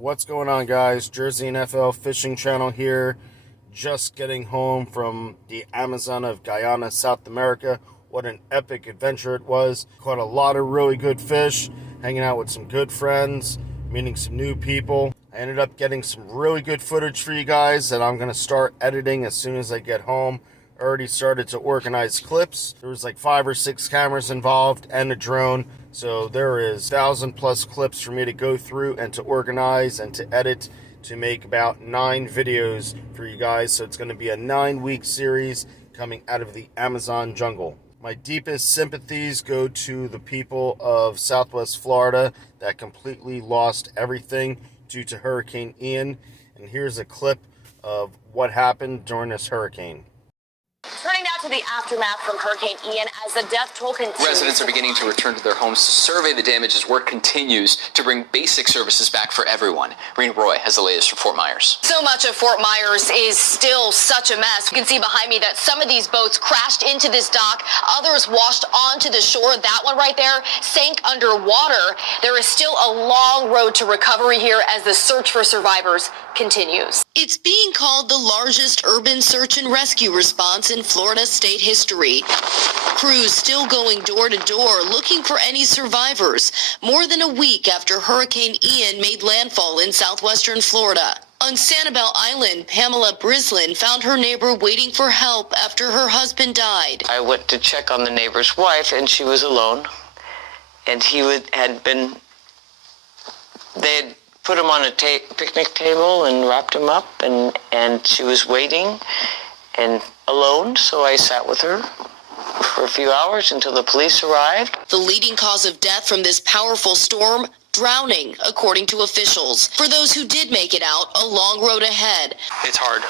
What's going on, guys? Jersey NFL Fishing Channel here. Just getting home from the Amazon of Guyana, South America. What an epic adventure it was. Caught a lot of really good fish, hanging out with some good friends, meeting some new people. I ended up getting some really good footage for you guys that I'm going to start editing as soon as I get home. Already started to organize clips. There was like 5 or 6 cameras involved and a drone. So there is 1,000+ clips for me to go through and to organize and to edit to make about 9 videos for you guys. So it's going to be a 9-week series coming out of the Amazon jungle. My deepest sympathies go to the people of Southwest Florida that completely lost everything due to Hurricane Ian. And here's a clip of what happened during this hurricane. Turning now to the aftermath from Hurricane Ian as the death toll continues. Residents are beginning to return to their homes to survey the damage as work continues to bring basic services back for everyone. Reen Roy has the latest from Fort Myers. So much of Fort Myers is still such a mess. You can see behind me that some of these boats crashed into this dock. Others washed onto the shore. That one right there sank underwater. There is still a long road to recovery here as the search for survivors continues. It's being called the largest urban search and rescue response in Florida state history. Crews still going door to door looking for any survivors, more than a week after Hurricane Ian made landfall in southwestern Florida. On Sanibel Island, Pamela Brislin found her neighbor waiting for help after her husband died. I went to check on the neighbor's wife, and she was alone, and they had put him on a picnic table and wrapped him up, and she was waiting and alone, so I sat with her for a few hours until the police arrived. The leading cause of death from this powerful storm, drowning, according to officials. For those who did make it out, a long road ahead. It's hard.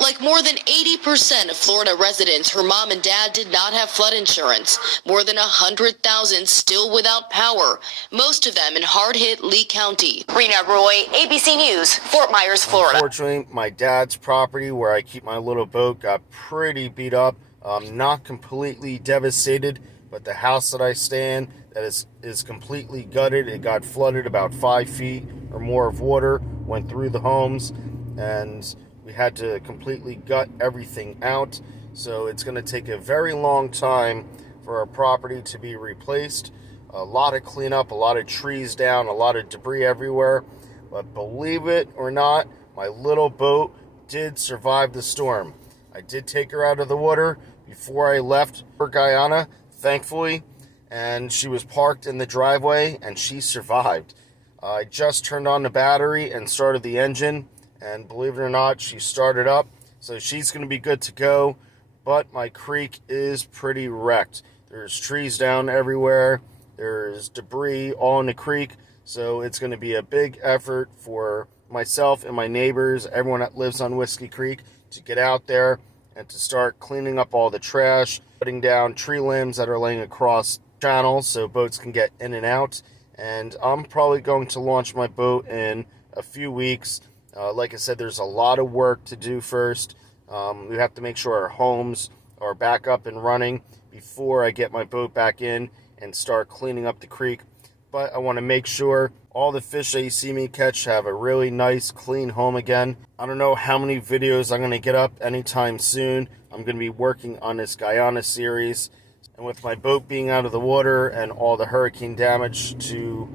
Like more than 80% of Florida residents, her mom and dad did not have flood insurance. More than 100,000 still without power, most of them in hard-hit Lee County. Rena Roy, ABC News, Fort Myers, Florida. Unfortunately, my dad's property where I keep my little boat got pretty beat up. Not completely devastated, but the house that I stay in that is completely gutted. It got flooded. About 5 feet or more of water went through the homes, and we had to completely gut everything out. So it's going to take a very long time for our property to be replaced. A lot of cleanup, a lot of trees down, a lot of debris everywhere. But believe it or not, my little boat did survive the storm. I did take her out of the water before I left for Guyana, thankfully, and she was parked in the driveway, and she survived. I just turned on the battery and started the engine, and believe it or not, she started up, so she's going to be good to go, but my creek is pretty wrecked. There's trees down everywhere, there's debris all in the creek, so it's going to be a big effort for myself and my neighbors, everyone that lives on Whiskey Creek, to get out there and to start cleaning up all the trash, putting down tree limbs that are laying across channels so boats can get in and out. And I'm probably going to launch my boat in a few weeks. Like I said, there's a lot of work to do first. We have to make sure our homes are back up and running before I get my boat back in and start cleaning up the creek. But I want to make sure all the fish that you see me catch have a really nice, clean home again. I don't know how many videos I'm going to get up anytime soon. I'm going to be working on this Guyana series. And with my boat being out of the water and all the hurricane damage to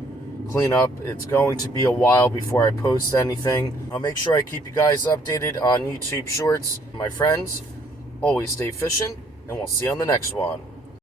clean up, it's going to be a while before I post anything. I'll make sure I keep you guys updated on YouTube Shorts. My friends, always stay fishing, and we'll see you on the next one.